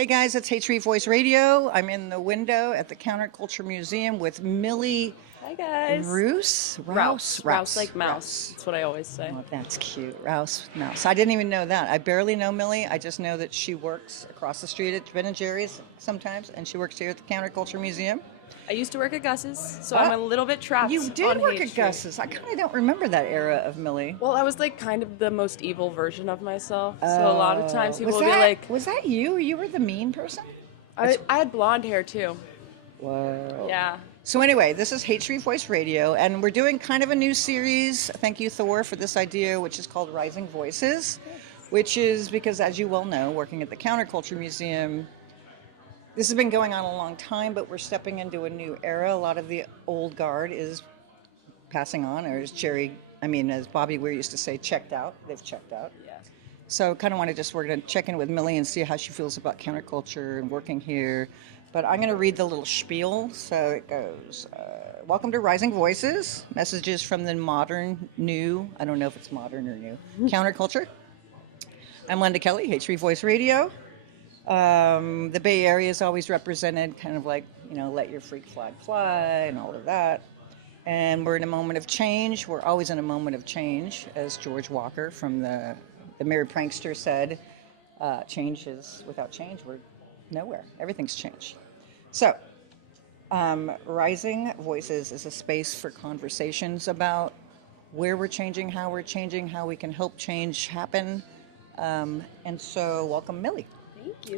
Hey guys, it's Haight Voice Radio. I'm in the window at the Counterculture Museum with Millie Hi guys. Rouse Like mouse. That's what I always say. Oh, that's cute. Rouse Mouse. I didn't even know that. I barely know Millie. I just know that she works across the street at Ben & Jerry's sometimes, and she works here at the Counterculture Museum. I used to work at Gus's, so I'm a little bit trapped. You did on work Haight at Street. Gus's. I kind of don't remember that era of Millie. Well, I was like kind of the most evil version of myself. So a lot of times people will be like, Was that you? You were the mean person? I had blonde hair too. Whoa. Yeah. So anyway, this is Haight Voice Radio, and we're doing kind of a new series. Thank you, Thor, for this idea, which is called Rising Voices, which is because, as you well know, working at the Counterculture Museum, this has been going on a long time, but we're stepping into a new era. A lot of the old guard is passing on, or as Bobby Weir used to say, checked out. They've checked out. Yeah. So kind of want to we're going to check in with Millie and see how she feels about counterculture and working here. But I'm going to read the little spiel. So it goes, welcome to Rising Voices, messages from the modern, new, I don't know if it's modern or new, counterculture. I'm Linda Kelly, Haight Voice Radio. The Bay Area is always represented kind of like, let your freak flag fly and all of that. And we're in a moment of change. We're always in a moment of change, as George Walker from the Merry Prankster said, change is, without change, we're nowhere. Everything's changed. So, Rising Voices is a space for conversations about where we're changing, how we can help change happen. And so, welcome, Millie.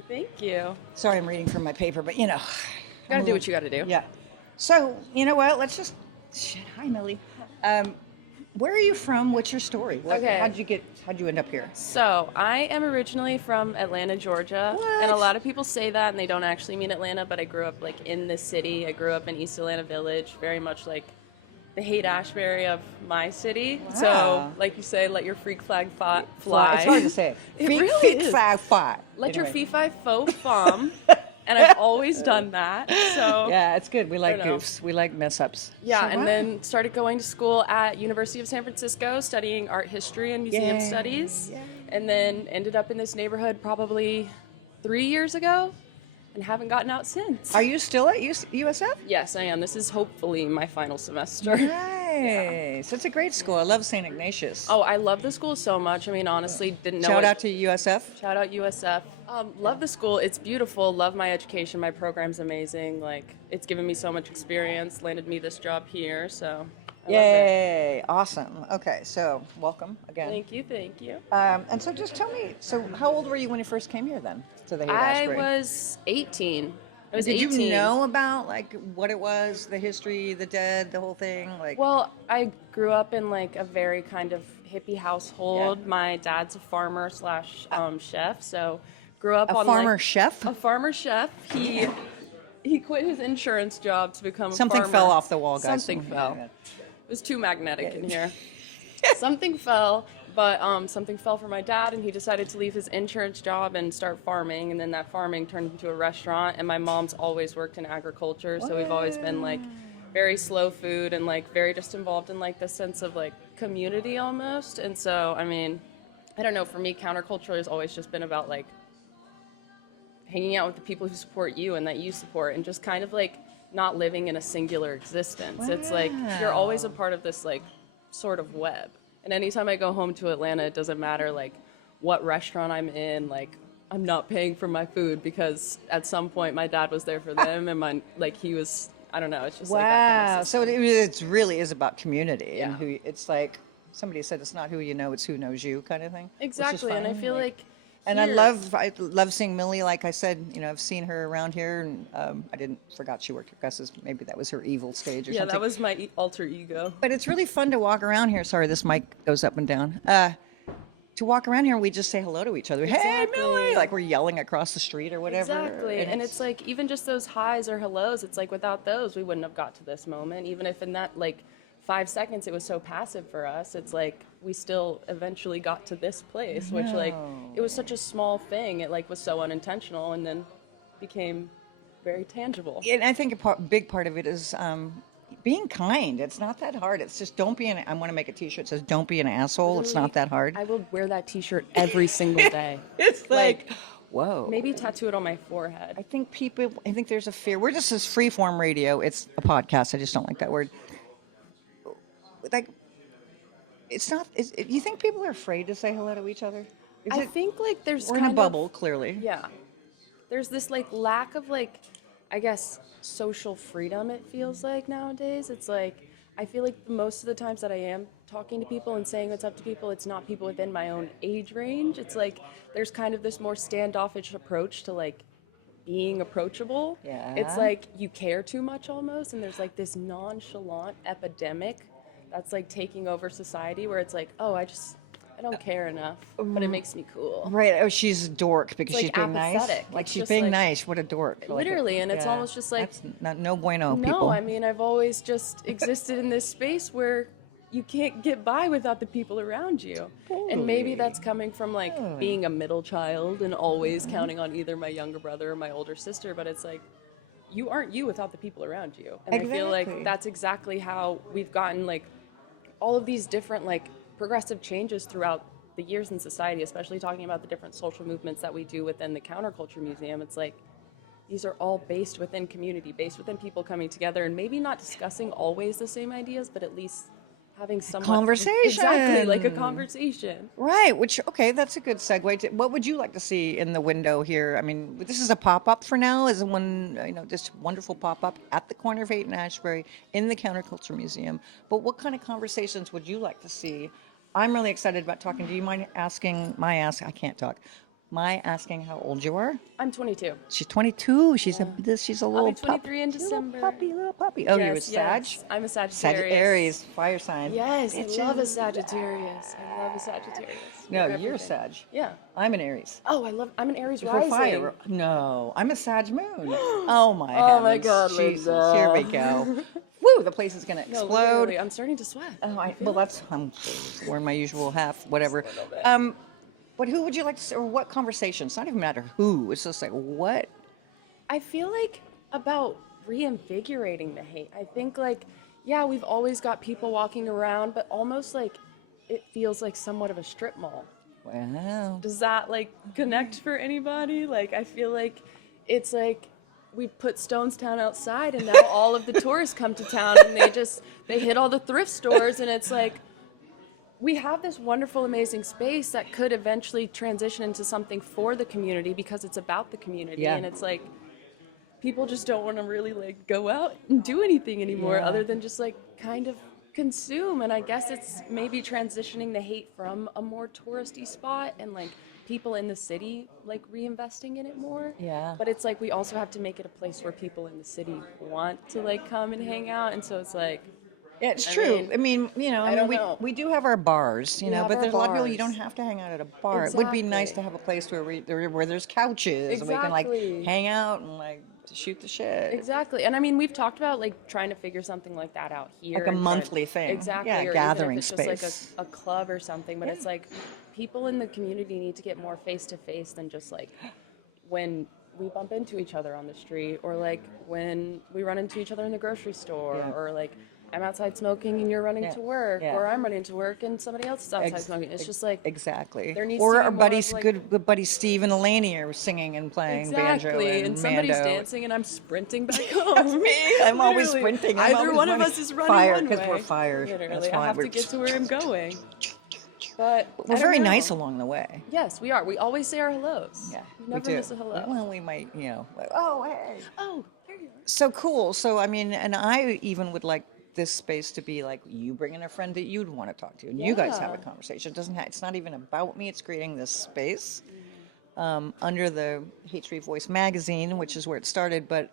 Thank you. Sorry, I'm reading from my paper, but You gotta do what you gotta do. Yeah. So, you know what? Let's just. Hi, Millie. Where are you from? What's your story? Okay. How'd you end up here? So I am originally from Atlanta, Georgia. What? And a lot of people say that and they don't actually mean Atlanta, but I grew up like in this city. I grew up in East Atlanta Village, very much like the Haight Ashbury of my city. Wow. So, like you say, let your freak flag fly. It's hard to say. It really is. Flag fly. Let your Anyway. fee-fi faux fum. And I've always done that. So Yeah, it's good. We like I don't know. goofs. We like mess ups. yeah, So, and wow. then started going to school at University of San Francisco, studying art history and museum Yay. studies. Yay. And then ended up in this neighborhood probably 3 years ago and haven't gotten out since. Are you still at USF? Yes, I am. This is hopefully my final semester. Nice. It's a great school. I love St. Ignatius. Oh, I love the school so much. I mean, honestly, didn't know Shout it. out to USF. Shout out USF. Love the school. It's beautiful. Love my education. My program's amazing. Like, it's given me so much experience. Landed me this job here. So, I love it. Yay. Awesome. Okay, so welcome again. Thank you. And so just tell me, so how old were you when you first came here then to the Haight I Ashbury? was 18. I was Did 18. you know about like what it was, the history, the dead, the whole thing? Like, Well, I grew up in like a very kind of hippie household. Yeah. My dad's a farmer slash chef, so grew up a on farmer like, chef? A farmer chef. He quit his insurance job to become a Something farmer. fell off the wall, guys. Something fell. Yeah. It was too magnetic in here. Something fell, but something fell for my dad, and he decided to leave his insurance job and start farming. And then that farming turned into a restaurant. And my mom's always worked in agriculture, so we've always been like very slow food and like very just involved in like this sense of like community almost. And so, I mean, I don't know. For me, counterculture has always just been about like hanging out with the people who support you and that you support, and just kind of like not living in a singular existence. It's like you're always a part of this like sort of web. And anytime I go home to Atlanta, it doesn't matter like what restaurant I'm in, like I'm not paying for my food because at some point my dad was there for them and he was, I don't know, it's just like that kind of So it really is about community. Yeah. And who it's like, somebody said it's not who you know, it's who knows you kind of thing. which is Exactly, and I fun. feel like And I here- love seeing Millie. Like I said, I've seen her around here, and forgot she worked at Gus's. Maybe that was her evil stage or yeah, something. that was my alter ego. But it's really fun to walk around here. Sorry, this mic goes up and down. To walk around here, and we just say hello to each other. Hey, Exactly. Millie! Like we're yelling across the street or whatever. Exactly. And it's like, even just those highs or hellos, it's like without those, we wouldn't have got to this moment. Even if in that like 5 seconds it was so passive for us, it's like we still eventually got to this place, which like, it was such a small thing. It like was so unintentional and then became very tangible. And I think a big part of it is being kind. It's not that hard. It's just don't be I want to make a T-shirt that says "Don't be an asshole." It's not that hard. I will wear that T-shirt every single day. It's like, Whoa. Maybe tattoo it on my forehead. I think there's a fear. We're just this free-form radio. It's a podcast. I just don't like that word. Like, it's not, you think people are afraid to say hello to each other? I think like there's We're in a kind bubble, of, clearly. yeah. There's this like lack of like, I guess, social freedom, it feels like nowadays. It's like, I feel like most of the times that I am talking to people and saying what's up to people, it's not people within my own age range. It's like there's kind of this more standoffish approach to like being approachable. Yeah. It's like you care too much almost, and there's like this nonchalant epidemic that's like taking over society where it's like, oh, I don't care enough, but it makes me cool. Right. Oh, she's a dork because It's she's like being nice. apathetic. Like It's she's just being like- nice. What a dork. Literally, and it's almost just like, that's not, no bueno, no, people. I mean, I've always just existed in this space where you can't get by without the people around you. And maybe that's coming from like being a middle child and always counting on either my younger brother or my older sister, but it's like, you aren't you without the people around you. And I feel Exactly. like that's exactly how we've gotten like all of these different like progressive changes throughout the years in society, especially talking about the different social movements that we do within the Counterculture Museum. It's like these are all based within community, based within people coming together and maybe not discussing always the same ideas, but at least having some Conversation. Exactly, like a conversation. Right, okay, that's a good segue. What would you like to see in the window here? I mean, this is a pop-up for now, is one, this wonderful pop-up at the corner of Haight and Ashbury in the Counterculture Museum. But what kind of conversations would you like to see? I'm really excited about talking. Do you mind asking, I can't talk. Asking how old you are? I'm 22. She's 22. She's a little I'll be 23 in pup, December. Little puppy. Oh, you're a Yes, Sag? yes. I'm a Sagittarius. Sagittarius, fire sign. Yes, I love a Bitches. Sagittarius. I love a Sagittarius. No, They're you're a everything. Sag. Yeah. I'm an Aries. Oh, I'm an Aries We're rising. fire. No, I'm a Sag moon. Oh my Oh my heavens. God, Jesus, Linda. here we go. Woo, the place is gonna No, explode. literally, I'm starting to sweat. Oh, I feel it. I'm wearing my usual half, whatever. Just a little bit. But who would you like to see, or what conversation? It's not even matter who. It's just like what. I feel like about reinvigorating the hate. I think like, yeah, we've always got people walking around, but almost like it feels like somewhat of a strip mall. Wow. Does that like connect for anybody? Like, I feel like it's like we put Stonestown outside and now all of the tourists come to town and they hit all the thrift stores and it's like, we have this wonderful, amazing space that could eventually transition into something for the community because it's about the community. Yeah. And it's like, people just don't want to really like go out and do anything anymore other than just like kind of consume. And I guess it's maybe transitioning the hate from a more touristy spot and like people in the city like reinvesting in it more. Yeah. But it's like we also have to make it a place where people in the city want to like come and hang out. And so it's like, Yeah, it's I true. mean, I don't know. we do have our bars, We have but our there's a lot of people you bars. don't have to hang out at a bar. It would be nice to Exactly. have a place where there's couches and we can like Exactly. hang out and like shoot the shit. Exactly. And I mean, we've talked about like trying to figure something like that out here. Like a and trying- monthly thing. Exactly. Yeah, or gathering even if it's space. just like a club or something. But it's like people in the community need to get more face to face than just like when we bump into each other on the street or like when we run into each other in the grocery store Yeah. or like I'm outside smoking and you're running Yeah. to work Yeah. or I'm running to work and somebody else is outside smoking. It's just like Exactly. there needs or to be our more buddies, of, like- good buddy Steve and Eleni are singing and playing banjo exactly, and somebody's mando. dancing and I'm sprinting back home. Me, I'm always Literally. sprinting. I'm Either always one of running. us is running Fire, one way. because we're fired. Literally, That's I why have we're to get to where I'm going. But We're I don't very know. nice along the way. Yes, we are. We always say our hellos. Yeah, we we never do. miss a hello. Well, we might, like, oh, hey. Oh, there you are. So cool. So, I mean, and I even would like this space to be like you bring in a friend that you'd want to talk to, and you guys have a Yeah. conversation. It doesn't have, it's not even about me. It's creating this space under the Haight Street Voice magazine, which is where it started. But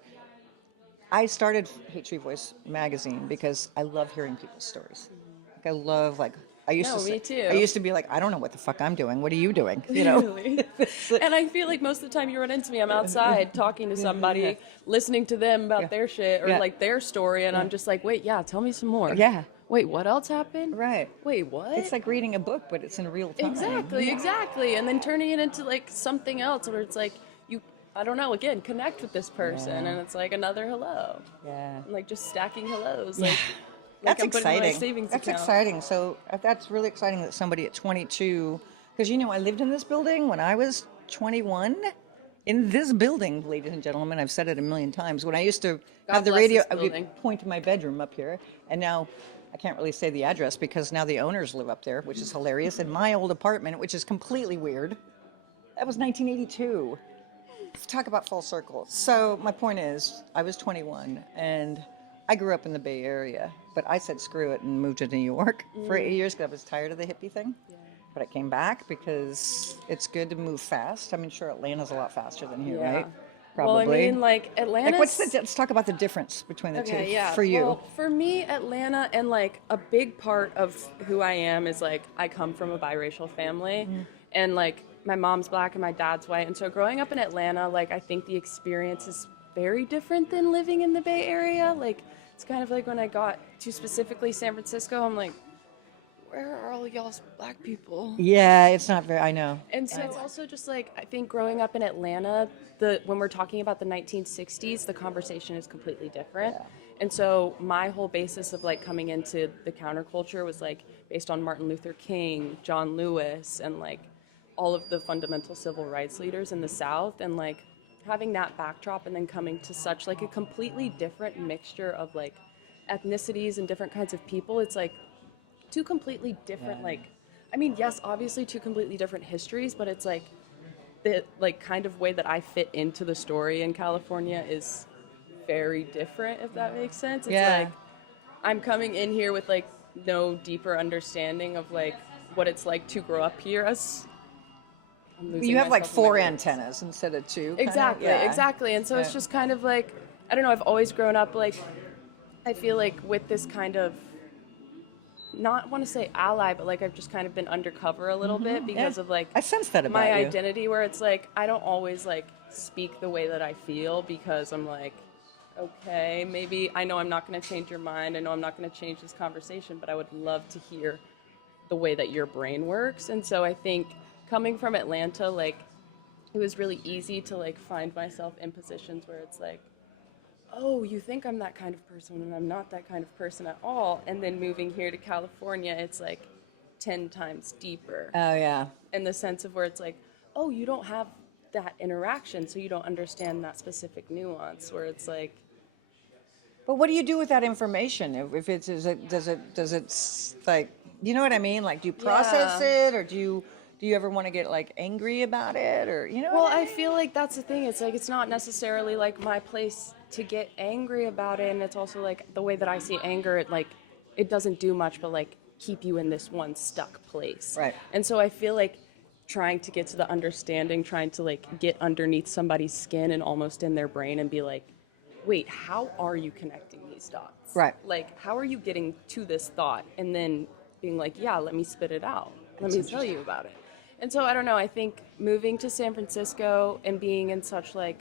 I started Haight Street Voice magazine because I love hearing people's stories. Like I love I used No, to say, me too. I used to be like, I don't know what the fuck I'm doing. What are you doing? You know. Really? And I feel like most of the time you run into me, I'm outside talking to somebody, listening to them about their shit or Yeah. like their story, and I'm just like, wait, yeah, tell me some more. Yeah. Wait, what else happened? Right. Wait, what? It's like reading a book, but it's in real time. Exactly. And then turning it into like something else where it's like I don't know, again, connect with this person and it's like another hello. Yeah. And like just stacking hellos. Yeah. Like That's I'm putting in my exciting. savings That's account. exciting. So that's really exciting that somebody at 22, because I lived in this building when I was 21, in this building, ladies and gentlemen, I've said it a million times. When I used to God have the bless radio, this I would building. point to my bedroom up here, and now I can't really say the address because now the owners live up there, which is hilarious. In my old apartment, which is completely weird. That was 1982. Talk about full circle. So my point is, I was 21 and I grew up in the Bay Area, but I said screw it and moved to New York for 8 years because I was tired of the hippie thing. Yeah. But I came back because it's good to move fast. I mean, sure, Atlanta's a lot faster than here, Yeah. right? Well, I Probably. mean, like Atlanta's. Like, let's talk about the difference between the two Okay, yeah. for you. Well, for me, Atlanta, and like a big part of who I am is like I come from a biracial family, and like my mom's black and my dad's white, and so growing up in Atlanta, like I think the experience is very different than living in the Bay Area. Like it's kind of like when I got to specifically San Francisco, I'm like, where are all y'all's black people? Yeah, it's not very, I know. And so it's also just like I think growing up in Atlanta, when we're talking about the 1960s, the conversation is completely different. Yeah. And so my whole basis of like coming into the counterculture was like based on Martin Luther King, John Lewis, and like all of the fundamental civil rights leaders in the South, and like having that backdrop and then coming to such like a completely different mixture of like ethnicities and different kinds of people. It's like two completely different like I mean, yes, obviously two completely different histories, but it's like the like kind of way that I fit into the story in California is very different, if that makes sense. It's Yeah. like I'm coming in here with like no deeper understanding of like what it's like to grow up here as I'm losing You have like myself in my 4 words. antennas instead of 2. kinda? Exactly, Yeah. exactly. And so it's Yeah. just kind of like, I don't know, I've always grown up like, I feel like with this kind of, not want to say ally, but like I've just kind of been undercover a little bit because Yeah. of like I sense that about my you. identity, where it's like, I don't always like speak the way that I feel because I'm like, okay, maybe I know I'm not going to change your mind. I know I'm not going to change this conversation, but I would love to hear the way that your brain works. And so I think coming from Atlanta, like it was really easy to like find myself in positions where it's like, oh, you think I'm that kind of person and I'm not that kind of person at all. And then moving here to California, it's like 10 times deeper Oh, yeah. in the sense of where it's like, oh, you don't have that interaction, so you don't understand that specific nuance, where it's like, But what do you do with that information? If it's, does it like, you know what I mean? Like, do you process it, or do you ever want to get like angry about it, or you know? well, what I I mean? feel like that's the thing. It's like it's not necessarily like my place to get angry about it, and it's also like the way that I see anger. It like it doesn't do much, but like keep you in this one stuck place. Right. And so I feel like trying to get to the understanding, trying to like get underneath somebody's skin and almost in their brain and be like, wait, how are you connecting these dots? Right. Like, how are you getting to this thought? And then being like, yeah, let me spit it out. Let me tell you about it. And so I don't know, I think moving to San Francisco and being in such like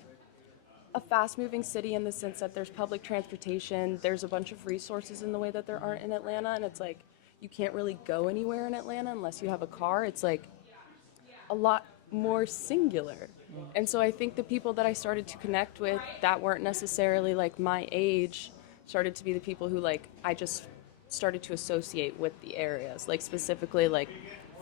a fast moving city in the sense that there's public transportation, there's a bunch of resources in the way that there aren't in Atlanta, and it's like you can't really go anywhere in Atlanta unless you have a car. It's like a lot more singular. And so I think the people that I started to connect with that weren't necessarily like my age started to be the people who like I just started to associate with the areas, like specifically like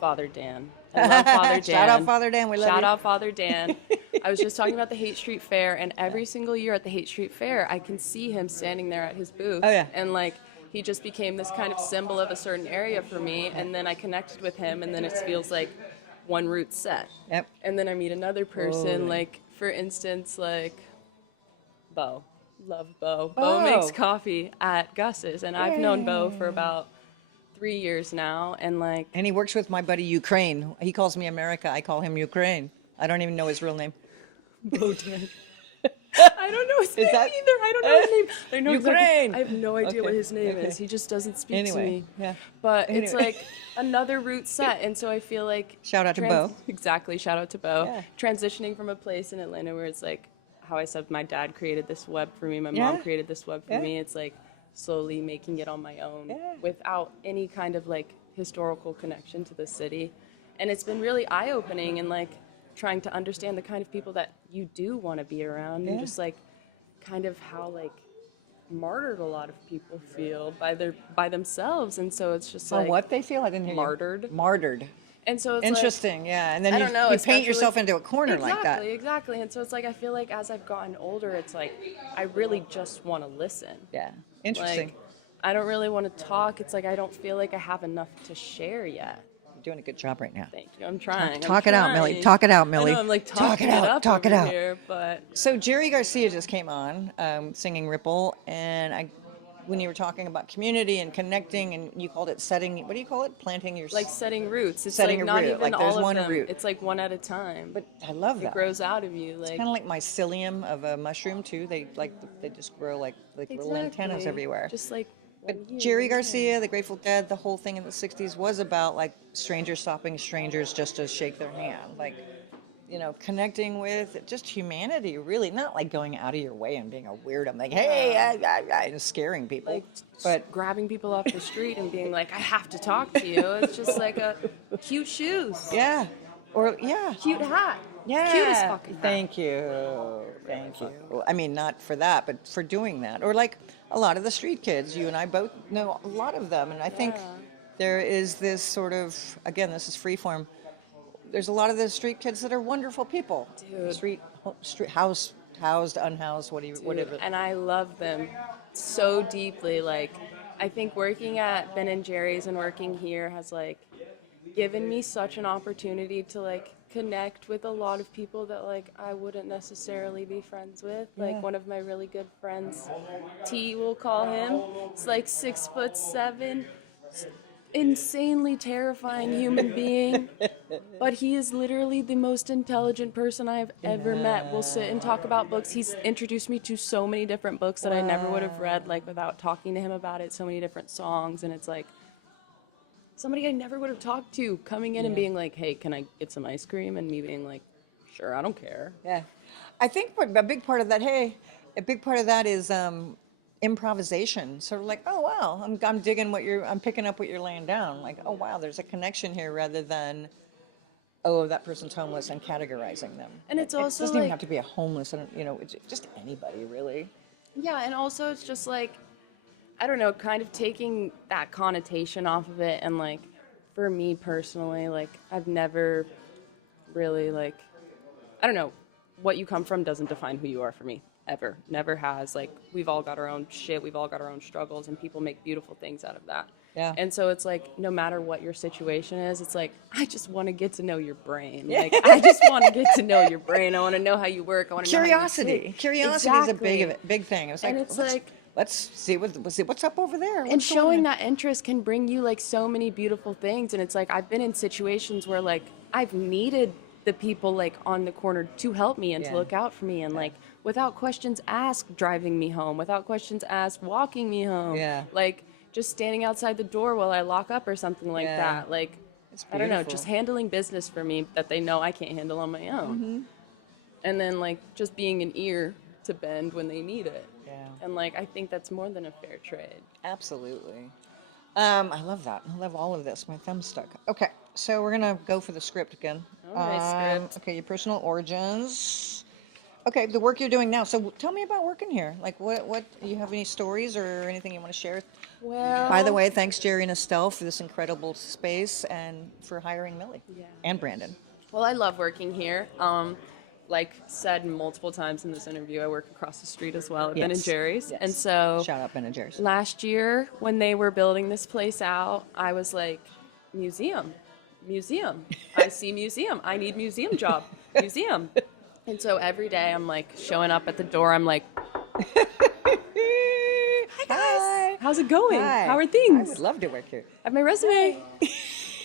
Father Dan. I love Father Dan. Shout out Father Dan, we love Shout you. out Father Dan. I was just talking about the Haight Street Fair, and every single year at the Haight Street Fair, I can see him standing there at his booth. Oh, yeah. And like he just became this kind of symbol of a certain area for me, and then I connected with him, and then it feels like one route set. Yep. And then I meet another person, Oh. like for instance, like Bo. Love Bo. Oh. Bo makes coffee at Gus's, and I've known Bo for about 3 years now, and like And he works with my buddy Ukraine. He calls me America. I call him Ukraine. I don't even know his real name. Bo Dan. I don't know his name that- either. I don't know his name. I know Ukraine. exactly. I have no idea what Okay, his name okay. is. He just doesn't speak to Anyway, me. yeah. But it's Anyway. like another route set, and so I feel like Shout out to Bo. Exactly, shout out to Bo. Yeah. Transitioning from a place in Atlanta where it's like how I said my dad created this web for me, my Yeah. mom created this web for Yeah. me. It's like slowly making it on my own Yeah. without any kind of like historical connection to the city. And it's been really eye-opening and like trying to understand the kind of people that you do want to be around and Yeah. just like kind of how like martyred a lot of people feel by themselves. And so it's just For like what they feel? I didn't hear martyred. you. Martyred. And so it's Interesting, yeah. And then I you, don't know, you paint especially- yourself into a corner like that. Exactly. And so it's like, I feel like as I've gotten older, it's like, I really just want to listen. Yeah, interesting. Like, I don't really want to talk. It's like, I don't feel like I have enough to share yet. You're doing a good job right now. Thank you. I'm trying. Talk it out, Millie. Talk it out, Millie. I know, I'm like Talk talking it out. up Talk it over out. here, but So Jerry Garcia just came on, singing Ripple, and when you were talking about community and connecting, and you called it setting, what do you call it? Planting your... like setting roots. It's Setting like a not root. even Like, there's all of one them. root. It's like one at a time. But I love that. It grows out of you. Like, Kind of like mycelium of a mushroom too. They just grow like little antennas exactly. everywhere. Just like But one here, Jerry one there. Garcia, the Grateful Dead, the whole thing in the '60s was about like strangers stopping strangers just to shake their hand, like, you know, connecting with just humanity. Really, not like going out of your way and being a weirdo, like hey, and scaring people. Like, but grabbing people off the street and being like, I have to talk to you. It's just like a cute shoes. yeah, or yeah, Cute hat. yeah. Cute as fucking hat. Thank you. Well, I mean, not for that, but for doing that, or like a lot of the street kids. You and I both know a lot of them, and I think there is this sort of, again, this is freeform. There's a lot of the street kids that are wonderful people. Dude. Street housed, unhoused, whatever. And I love them so deeply. Like, I think working at Ben and Jerry's and working here has like given me such an opportunity to like connect with a lot of people that like I wouldn't necessarily be friends with. Like one of my really good friends, T, we'll call him. It's like 6'7", insanely terrifying human being, but he is literally the most intelligent person I have ever met. We'll sit and talk about books. He's introduced me to so many different books that I never would have read, like without talking to him about it. So many different songs, and it's like somebody I never would have talked to coming in and being like, "Hey, can I get some ice cream?" And me being like, "Sure, I don't care." Yeah, I think a big part of that. Hey, a big part of that is improvisation. Sort of like, oh wow, I'm digging I'm picking up what you're laying down. Like, oh wow, there's a connection here, rather than, oh, that person's homeless and categorizing them. And it's also it doesn't even like- have to be a homeless, it's just anybody really. Yeah, and also it's just like, I don't know, kind of taking that connotation off of it. And like, for me personally, like, I've never really like, I don't know, what you come from doesn't define who you are for me, ever. Never has. Like, we've all got our own shit, we've all got our own struggles, and people make beautiful things out of that. Yeah. And so it's like, no matter what your situation is, it's like, I just want to get to know your brain. Like, I just want to get to know your brain. I want to know how you work. I want to know how you Curiosity. think. Curiosity is a Exactly. big thing. It's like, And it's let's, like- let's see what's up over there. And What's going showing on? that interest can bring you like so many beautiful things. And it's like, I've been in situations where like I've needed the people like on the corner to help me and Yeah. to look out for me, and like without questions asked, driving me home, without questions asked, walking me home. Yeah. Like just standing outside the door while I lock up or something like Yeah. that. Like, It's I don't know, beautiful. just handling business for me that they know I can't handle on my own. Mm-hmm. And then like just being an ear to bend when they need it. Yeah. And like, I think that's more than a fair trade. Absolutely. I love that. I love all of this. My thumb's stuck. Okay, so we're gonna go for the script again. All right, script. Okay, your personal origins. Okay, the work you're doing now. So tell me about working here. Like, what do you have any stories or anything you want to share? Well, By the way, thanks Jerry and Estelle for this incredible space and for hiring Millie and Brandon. well, I love working here. Like said multiple times in this interview, I work across the street as well at Ben and Yes, Jerry's. yes. And so Shout out Ben and Jerry's. last year when they were building this place out, I was like, museum. I see museum. I need museum job. Museum. And so every day I'm like showing up at the door. I'm like, Hi. how's it going? Hi. How are I things? would love to work here. I have my resume.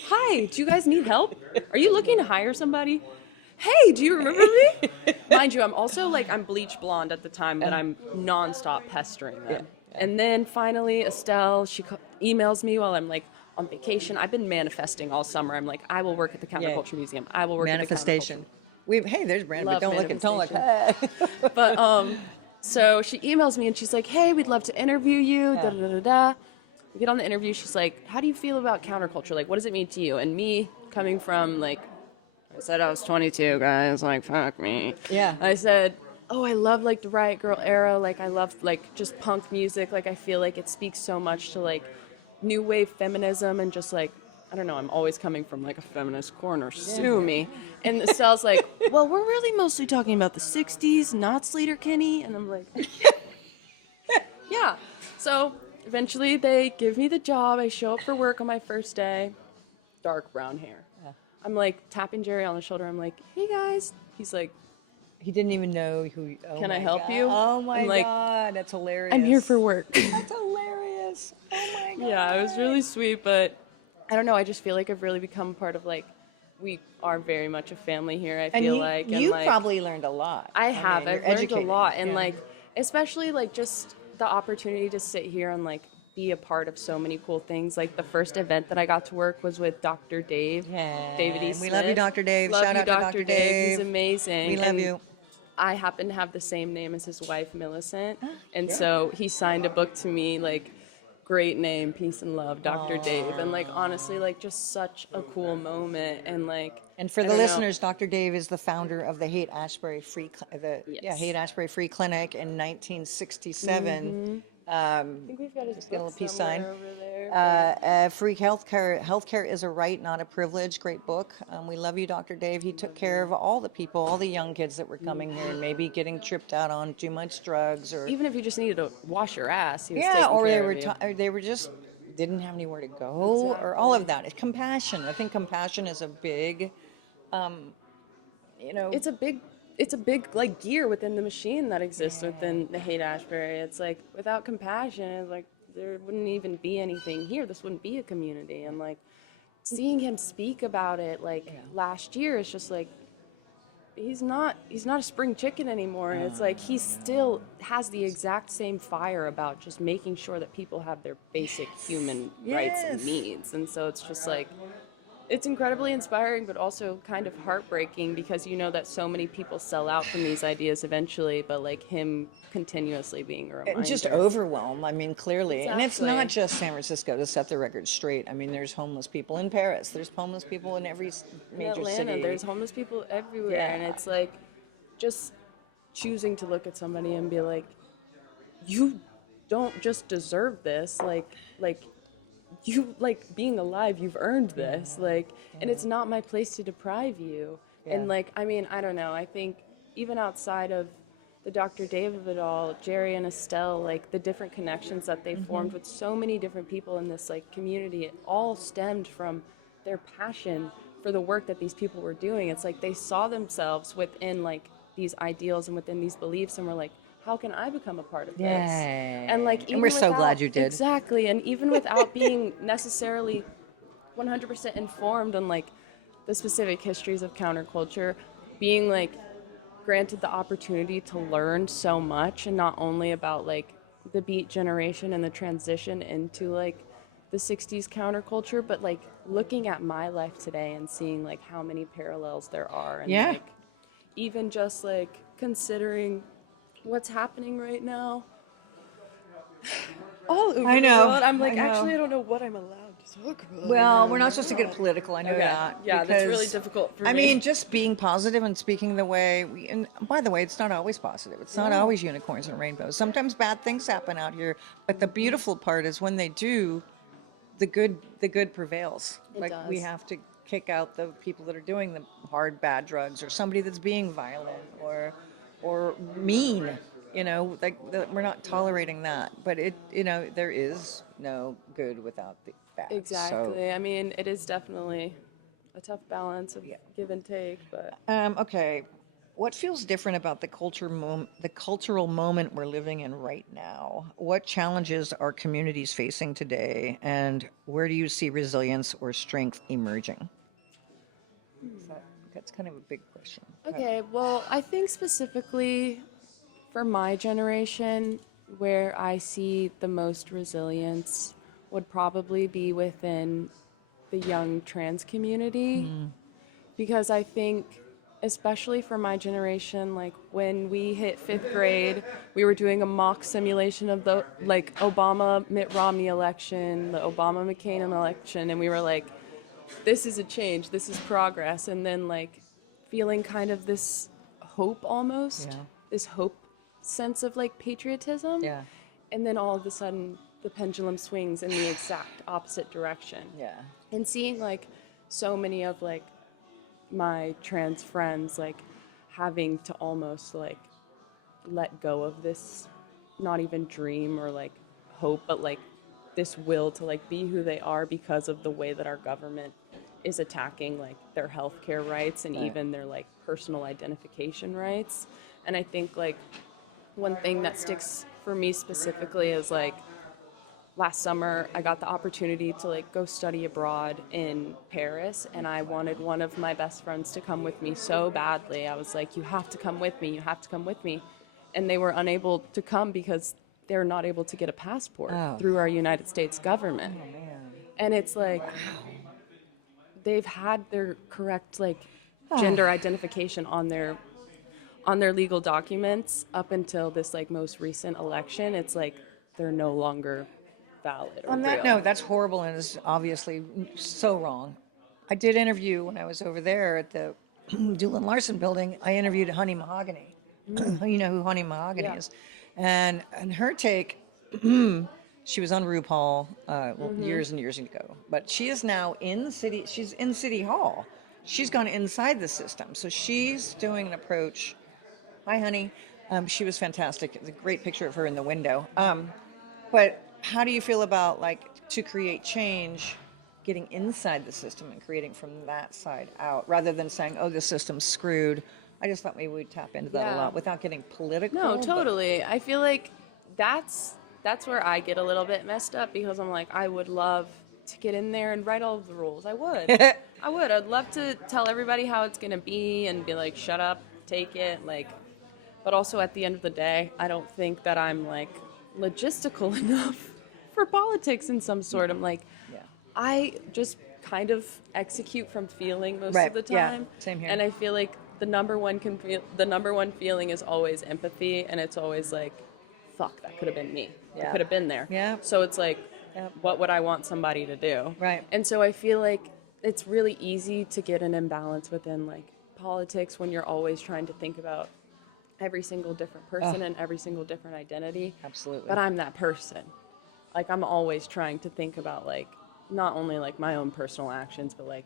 Hi, do you guys need help? Are you looking to hire somebody? Hey, do you remember me? Mind you, I'm also like, I'm bleach blonde at the time that I'm nonstop pestering them. Yeah. And then finally, Estelle, she emails me while I'm like on vacation. I've been manifesting all summer. I'm like, I will work at the Counterculture Museum. I will work Manifestation. Hey, there's Brandon, Love but don't look. Hey. But so she emails me and she's like, hey, we'd love to interview you. Da da da da da. We get on the interview. She's like, how do you feel about counterculture? Like, what does it mean to you? And me coming from like, I said I was 22, guys. Like, fuck me. Yeah. I said, oh, I love like the Riot Girl era. Like, I love like just punk music. Like, I feel like it speaks so much to like new wave feminism and just like I don't know, I'm always coming from like a feminist corner, sue me. And Estelle's like, well, we're really mostly talking about the 60s, not Sleater-Kinney. And I'm like, yeah. So eventually they give me the job. I show up for work on my first day, dark brown hair. I'm like tapping Jerry on the shoulder. I'm like, hey guys. He's like, He didn't even know who. Oh can my I help God. you? Oh my I'm like, God, that's hilarious. I'm here for work. That's hilarious. Oh my God. Yeah, it was really sweet, but I don't know. I just feel like I've really become part of like, we are very much a family here. I And feel you, like, you like, probably learned a lot. I have. mean, I've you're learned educated. a lot, and Yeah. like, especially like just the opportunity to sit here and like be a part of so many cool things. Like the first event that I got to work was with Dr. Dave. Yeah. David E. We Smith. love you, Dr. Dave. Love Shout you, out to Dr. Dave. He's amazing. We love And you. I happen to have the same name as his wife, Millicent, and yeah. so he signed a book to me, like, great name, peace and love, Dr. Dave, and like honestly, like just such a cool moment, and like. And for I the don't know. listeners, Dr. Dave is the founder of the Haight Ashbury Yes. Haight Ashbury Free Clinic in 1967. I think we've got his get a book little peace somewhere sign. over there. Free healthcare. Healthcare is a right, not a privilege. Great book. We love you, Dr. Dave. He took care of all the people, all the young kids that were coming here, and maybe getting tripped out on too much drugs, or Even if you just needed to wash your ass, he was yeah, taking or they care were of you. they were just didn't have anywhere to go, or all of that. It's compassion. I think compassion is a big, It's a big like gear within the machine that exists within the Haight Ashbury. It's like without compassion, it's like there wouldn't even be anything here. This wouldn't be a community. And like seeing him speak about it like last year, it's just like he's not a spring chicken anymore. And it's like he still has the exact same fire about just making sure that people have their basic human rights and Yes. needs. And so it's just like it's incredibly inspiring, but also kind of heartbreaking because you know that so many people sell out from these ideas eventually, but like him continuously being a reminder. just overwhelm. I mean, clearly, and it's not Exactly. just San Francisco, to set the record straight. I mean, there's homeless people in Paris. There's homeless people in every In major Atlanta, city. there's homeless people everywhere, Yeah. and it's like just choosing to look at somebody and be like, you don't just deserve this, like you like being alive, you've earned this, like, and it's not my place to deprive you. And like, I mean, I don't know, I think even outside of the Dr. Dave of it all, Jerry and Estelle, like the different connections that they formed with so many different people in this like community, it all stemmed from their passion for the work that these people were doing. It's like they saw themselves within like these ideals and within these beliefs and were like, how can I become a part of this? Yay. And like, And even we're so without- glad you did. Exactly, and even without being necessarily 100% informed on like the specific histories of counterculture, being like granted the opportunity to learn so much, and not only about like the Beat generation and the transition into like the 60s counterculture, but like looking at my life today and seeing like how many parallels there are, and Yeah. like even just like considering what's happening right now all over I know, the world. I'm like, I know. actually, I don't know what I'm allowed to talk about. Well, we're not supposed to get political. I know Okay. that. Yeah, that's really because, difficult for I me. mean, just being positive and speaking the way. And by the way, it's not always positive. It's not always unicorns and rainbows. Sometimes bad things happen out here. But the beautiful part is when they do, the good prevails. It We does. have to kick out the people that are doing the hard bad drugs, or somebody that's being violent or mean. We're not tolerating that. But there is no good without the bad. Exactly. So, I mean, it is definitely a tough balance of give and take, but okay, what feels different about the cultural moment we're living in right now? What challenges are communities facing today, and where do you see resilience or strength emerging? That's kind of a big question. okay, well, I think specifically for my generation, where I see the most resilience would probably be within the young trans community. Because I think, especially for my generation, like when we hit 5th grade, we were doing a mock simulation of the like Obama Mitt Romney election, the Obama McCain election, and we were like, this is a change, this is progress. And then like feeling kind of this hope almost, Yeah. this hope sense of like patriotism. Yeah. And then all of a sudden the pendulum swings in the exact opposite direction. Yeah. And seeing like so many of like my trans friends like having to almost like let go of this, not even dream or like hope, but like this will to like be who they are because of the way that our government is attacking like their healthcare rights and even their like personal identification rights. And I think like one thing that sticks for me specifically is like last summer I got the opportunity to like go study abroad in Paris, and I wanted one of my best friends to come with me so badly. I was like, you have to come with me, you have to come with me. And they were unable to come because they're not able to get a passport through our United States government. Oh, man. And it's like they've had their correct like gender identification on their legal documents up until this like most recent election. It's like they're no longer valid or On that real. note, that's horrible and is obviously so wrong. I did interview when I was over there at the Doolin Larson building. I interviewed Honey Mahogany. You know who Honey Mahogany is, and her take. She was on RuPaul years and years ago, but she is now in city. She's in City Hall. She's gone inside the system, so she's doing an approach. Hi, honey. She was fantastic. It's a great picture of her in the window. But how do you feel about like to create change, getting inside the system and creating from that side out, rather than saying, "Oh, the system's screwed." I just thought maybe we'd tap into that a lot without getting political. No, totally. I feel like that's where I get a little bit messed up, because I'm like, I would love to get in there and write all of the rules. I would. I would. I'd love to tell everybody how it's going to be and be like, shut up, take it. Like, but also at the end of the day, I don't think that I'm like logistical enough for politics in some sort. I'm like, I just kind of execute from feeling most of the time. Yeah, same here. And I feel like the number one feeling is always empathy, and it's always like, fuck, that could have been me. I could have been there. Yeah. So it's like, what would I want somebody to do? Right. And so I feel like it's really easy to get an imbalance within like politics when you're always trying to think about every single different person and every single different identity. Absolutely. But I'm that person. Like, I'm always trying to think about like not only like my own personal actions, but like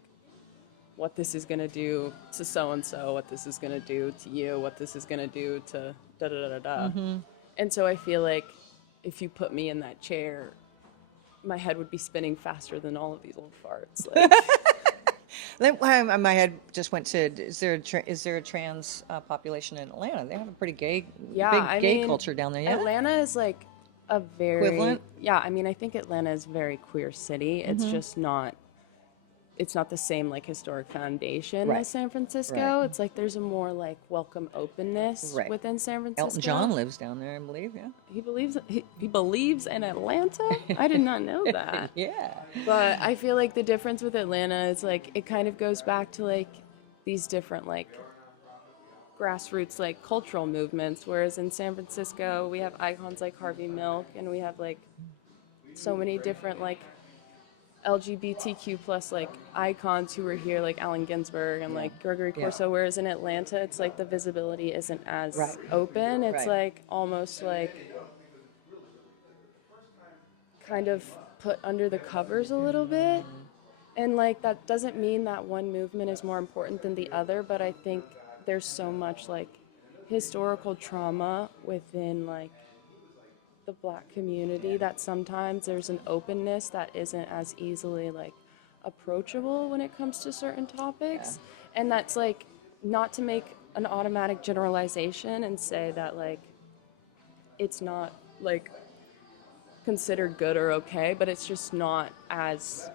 what this is going to do to so-and-so, what this is going to do to you, what this is going to do to da-da-da-da-da. Mm-hmm. And so I feel like if you put me in that chair, my head would be spinning faster than all of these old farts. Like, My head just went to, is there a trans population in Atlanta? They have a pretty big gay culture down there, yeah? Atlanta is like a very... Equivalent? Yeah, I mean, I think Atlanta is a very queer city. It's just not... It's not the same like historic foundation as San Francisco. Right. It's like there's a more like welcome openness within San Francisco. Elton John lives down there, I believe, yeah. He believes in Atlanta? I did not know that. Yeah. But I feel like the difference with Atlanta is like it kind of goes back to like these different like grassroots like cultural movements, whereas in San Francisco we have icons like Harvey Milk, and we have like so many different like LGBTQ plus like icons who were here, like Allen Ginsberg and like Gregory Corso, whereas in Atlanta it's like the visibility isn't as open. It's like almost like kind of put under the covers a little bit. And like that doesn't mean that one movement is more important than the other, but I think there's so much like historical trauma within like the Black community that sometimes there's an openness that isn't as easily like approachable when it comes to certain topics. And that's like not to make an automatic generalization and say that like it's not like considered good or okay, but it's just not as,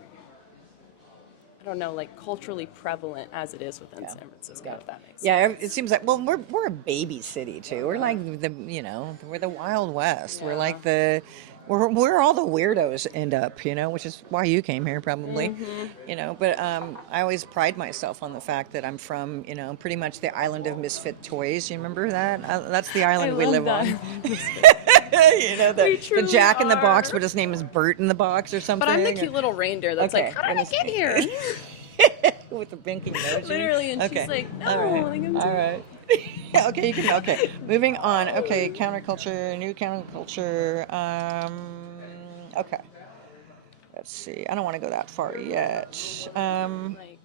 I don't know, like culturally prevalent as it is within San Francisco, if that makes sense. Yeah, it seems like, well, we're a baby city too. We're like we're the Wild West. We're like where all the weirdos end up, which is why you came here probably, but I always pride myself on the fact that I'm from, pretty much the island of misfit toys. You remember that? That's the island we live on. The Jack in the Box, but his name is Bert in the Box or something. But I'm the cute little reindeer that's like, how did I get here? With the blinking nose. Literally, and she's like, no. All right. Okay, moving on. Okay, counterculture, new counterculture. Okay. Let's see. I don't want to go that far yet. Like,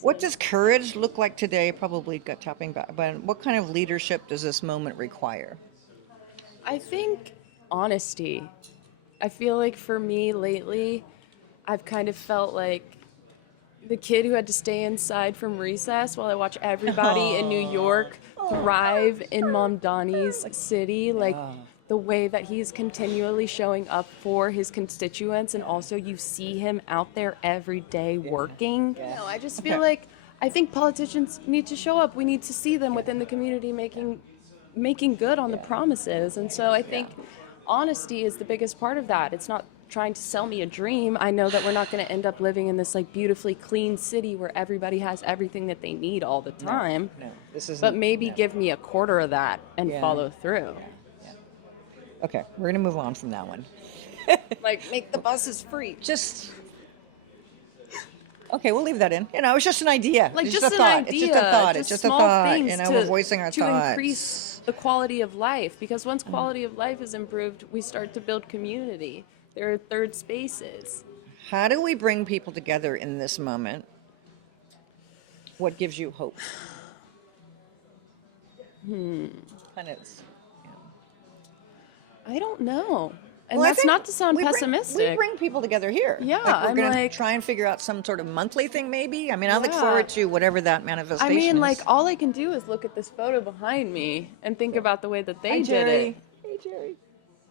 What does courage look like today? Probably gut tapping back. But what kind of leadership does this moment require? I think honesty. I feel like for me lately, I've kind of felt like the kid who had to stay inside from recess while I watch everybody in New York thrive in Mom Donnie's city. Like the way that he's continually showing up for his constituents, and also you see him out there every day working. No, I just feel like I think politicians need to show up. We need to see them within the community making good on the promises. And so I think honesty is the biggest part of that. It's not trying to sell me a dream. I know that we're not going to end up living in this like beautifully clean city where everybody has everything that they need all the time. No, this isn't. But maybe give me a quarter of that and follow through. Okay, we're gonna move on from that one. Like make the buses free. Just okay, we'll leave that in. It's just an idea. Like It's just a an thought. idea. It's just a thought. It's just a small thought. things We're voicing our to thoughts. increase the quality of life. Because once quality of life is improved, we start to build community. There are third spaces. How do we bring people together in this moment? What gives you hope? Kind of. I don't know. And Well, I that's think not to sound we pessimistic. bring people together here. Yeah, we're I'm gonna like- try and figure out some sort of monthly thing, maybe. I mean, I look Yeah. forward to whatever that manifestation I mean, is. like, all I can do is look at this photo behind me and think about the way that they Hi, did Jerry. it. Hey, Jerry.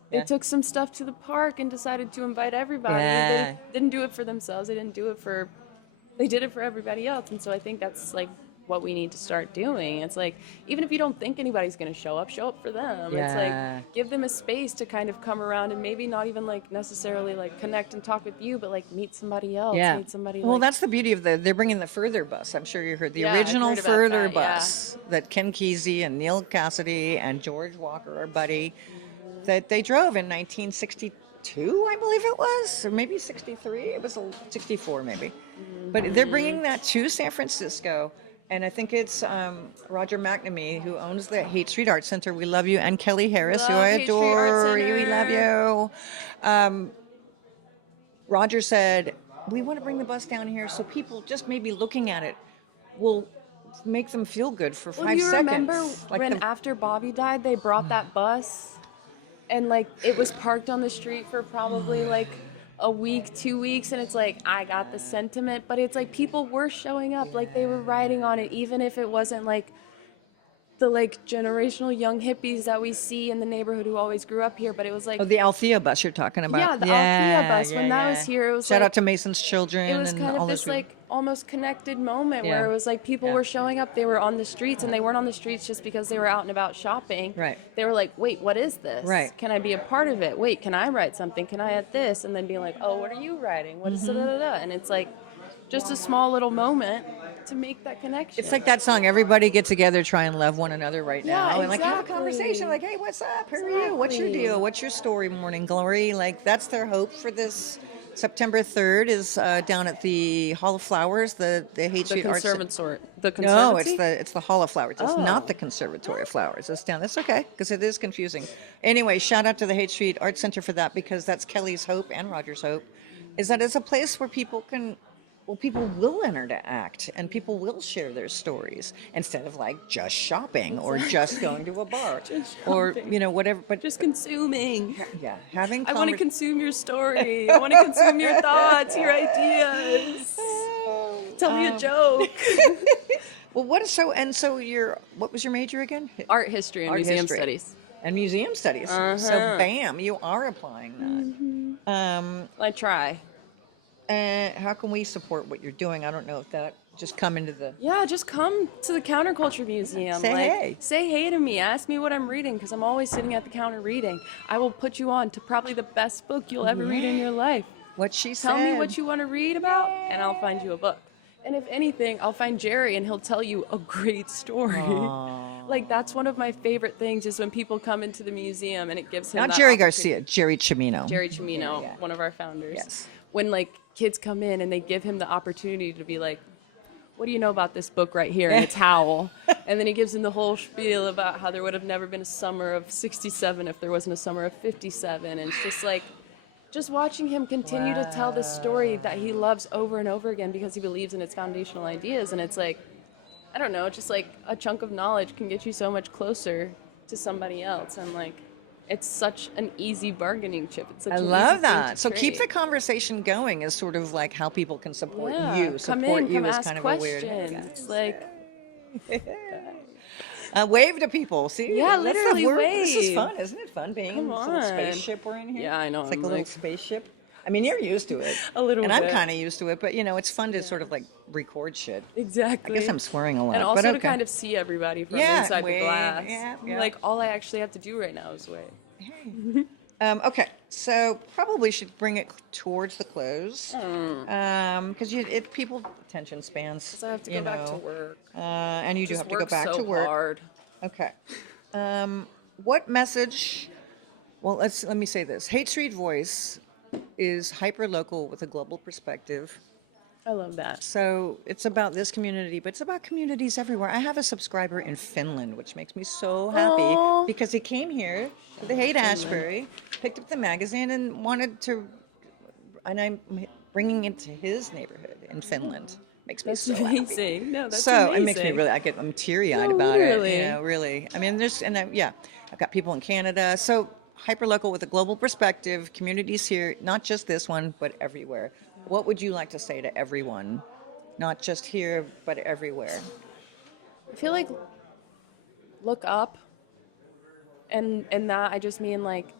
They Yeah. took some stuff to the park and decided to invite everybody. Yeah. They didn't do it for themselves. They did it for everybody else. And so I think that's like what we need to start doing. It's like, even if you don't think anybody's going to show up for them. Yeah. It's like, give them a space to kind of come around and maybe not even like necessarily like connect and talk with you, but like meet somebody else. Meet somebody. Well, like, that's the beauty of they're bringing the Further bus. I'm sure you heard the Yeah, I've original heard about Further that, yeah. bus that Ken Kesey and Neil Cassidy and George Walker, our buddy, that they drove in 1962, I believe it was, or maybe 63. It was 64 maybe. But they're bringing that to San Francisco. And I think it's Roger McNamee, who owns the Haight Street Art Center. We love you. And Kelly Harris, who Love I Haight Street Art adore. We love Center. you. Roger said, we want to bring the bus down here so people just maybe looking at it will make them feel good for 5 Well, you seconds. remember when after Bobby died, they brought that bus and like it was parked on the street for probably like a week, 2 weeks, and it's like, I got the sentiment, but it's like people were showing up, like they were riding on it, even if it wasn't like the like generational young hippies that we see in the neighborhood who always grew up here, but it was like, Oh, the Althea bus you're talking about. Yeah, the Althea bus. When that was here, it was Shout like- out to Mason's Children. it was and kind all of those this people. like almost connected moment Yeah. where it was like people Yeah. were showing up, they were on the streets, and they weren't on the streets just because they were out and about shopping. Right. They were like, wait, what is this? Right. Can I be a part of it? Wait, can I write something? Can I add this? And then being like, oh, what are you writing? What is da da da da? And it's like just a small little moment to make that connection. It's like that song, everybody get together, try and love one another right now. Yeah, And like have a exactly. conversation, like, hey, what's up? Who are you? What's your Exactly. deal? What's your story, Morning Glory? Like, that's their hope for this. September 3rd is down at the Hall of Flowers, the Haight the Street Arts. conservatory. The No, conservancy? it's the Hall of Flowers. It's Oh. not the Conservatory of Flowers. It's down. That's okay because it is confusing. Anyway, shout out to the Haight Street Art Center for that because that's Kelly's hope and Roger's hope, is that it's a place where people will enter to act and people will share their stories instead of like just shopping or just going to a bar or whatever. But Just consuming. yeah, having. I want to consume your story. I want to consume your thoughts, your ideas. Tell me a joke. Well, what was your major again? Art history and Art museum history. studies. And museum studies. So Uh-huh. bam, you are applying that. I try. And how can we support what you're doing? I don't know if that just come into the. Yeah, just come to the Counterculture Museum. Say hey. Say hey to me. Ask me what I'm reading because I'm always sitting at the counter reading. I will put you on to probably the best book you'll ever read in your life. What she said. Tell me what you want to read about, and I'll find you a book. And if anything, I'll find Jerry, and he'll tell you a great story. Like, that's one of my favorite things is when people come into the museum and it gives him Not that Jerry opportunity. Garcia, Jerry Chimino. Jerry Chimino, Yeah. one of our founders. Yes. When like kids come in and they give him the opportunity to be like, what do you know about this book right here? And it's Howl. And then he gives him the whole spiel about how there would have never been a summer of 67 if there wasn't a summer of 57. And it's just like, just watching him continue to tell this story that he loves over and over again because he believes in its foundational ideas. And it's like, I don't know, just like a chunk of knowledge can get you so much closer to somebody else. And like, it's such an easy bargaining chip. It's such I an love easy thing that. to So keep the trade. conversation going is sort of like how people can support Yeah, you. come Support in, you come is ask kind of questions. a weird. It's like, Wave to people. See? Yeah, That's the literally word. This is wave. fun, isn't it? Fun being in Come this little on. spaceship we're in here. Yeah, I know, It's like I'm a little like- spaceship. I mean, you're used to it. A little and I'm bit. kind of used to it, but you know, it's fun to sort of like record shit. exactly. I guess I'm swearing a lot, And but also to okay. kind of see everybody from Yeah, inside wave, the glass. yeah. Like, all I actually have to do right now is wave. Okay, so probably should bring it towards the close, because people attention spans. So I have to you go back to know, work. and you do Just have to go work back so to work. hard. Okay. What message? Well, let me say this. Haight Street Voice is hyper local with a global perspective. I love that. So it's about this community, but it's about communities everywhere. I have a subscriber in Finland, which makes me so happy Aw. because he came here to the Haight Ashbury, picked up the magazine, and wanted to. And I'm bringing it to his neighborhood in Finland. Makes me That's so happy. amazing. No, that's So amazing. it makes me really. I'm teary-eyed No, about really. it. You know, really. I mean, I've got people in Canada. So hyperlocal with a global perspective, communities here, not just this one, but everywhere. What would you like to say to everyone, not just here, but everywhere? I feel like look up, and that I just mean like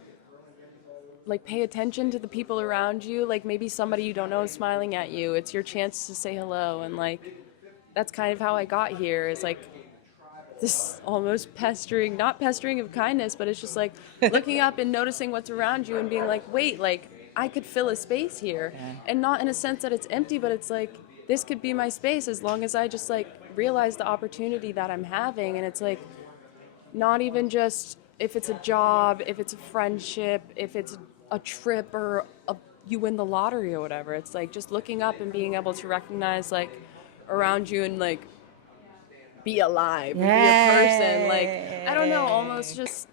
pay attention to the people around you. Like maybe somebody you don't know is smiling at you. It's your chance to say hello, and like that's kind of how I got here. Is like this almost not pestering of kindness, but it's just like looking up and noticing what's around you and being like, wait, like I could fill a space here, and not in a sense that it's empty, but it's like this could be my space as long as I just like realize the opportunity that I'm having. And it's like not even just if it's a job, if it's a friendship, if it's a trip or you win the lottery or whatever. It's like just looking up and being able to recognize like around you and like be alive and be a person. Like I don't know, almost just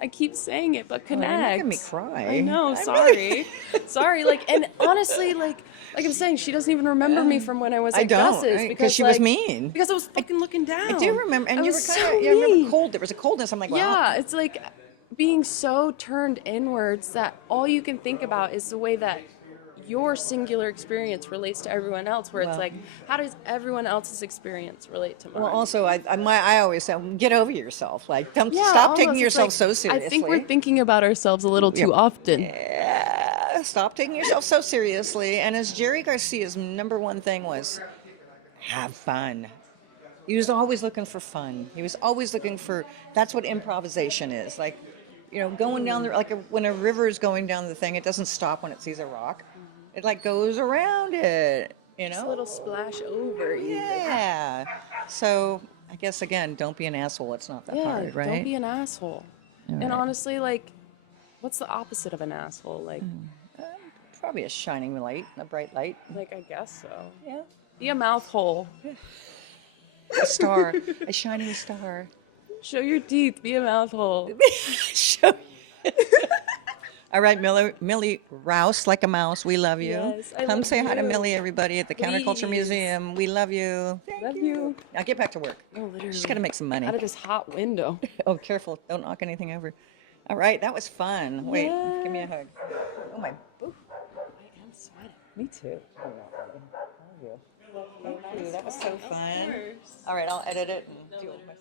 I keep saying it, but connect. you're making me cry. I know, I'm sorry. Sorry, like, and honestly, like I'm saying, she doesn't even remember me from when I was at I don't, Gus's right? because she was like, mean. Because I was fucking looking down. I do remember, and I you were was kind so of. I remember mean. cold. There was a coldness. I'm like, wow. Yeah, it's like being so turned inwards that all you can think about is the way that your singular experience relates to everyone else, where it's like, how does everyone else's experience relate to mine? Well, also, I always say, get over yourself. Like, don't Yeah, stop almost. taking It's yourself like, so seriously. I think we're thinking about ourselves a little too often. Yeah, stop taking yourself so seriously. And as Jerry Garcia's number one thing was, have fun. He was always looking for fun. He was always looking for. That's what improvisation is. Like, you know, going down there. Like when a river is going down the thing, it doesn't stop when it sees a rock. It like goes around it. You know. Just a little splash over you. Yeah. So I guess again, don't be an asshole. It's not that Yeah, hard, right? don't be an asshole. All And right. honestly, like, what's the opposite of an asshole? Like, Probably a shining light, a bright light. like I guess so. Yeah. Be a mouth hole. A star, a shining star. Show your teeth. Be a mouth hole. Show. All right, Millie Rouse like a mouse. We love you. Yes, I Come love say hi to you. Millie, everybody, at the Counterculture Please. Museum. We love you. Love you. Now get back to work. Oh, literally. She's got to make some money. Out of this hot window. Oh, careful. Don't knock anything over. All right, that was fun. Wait, give me a hug. Oh, my. Ooh. I'm sweating. Me too. Oh, yeah. Thank you. That was so fun. All right, I'll edit it and do it myself.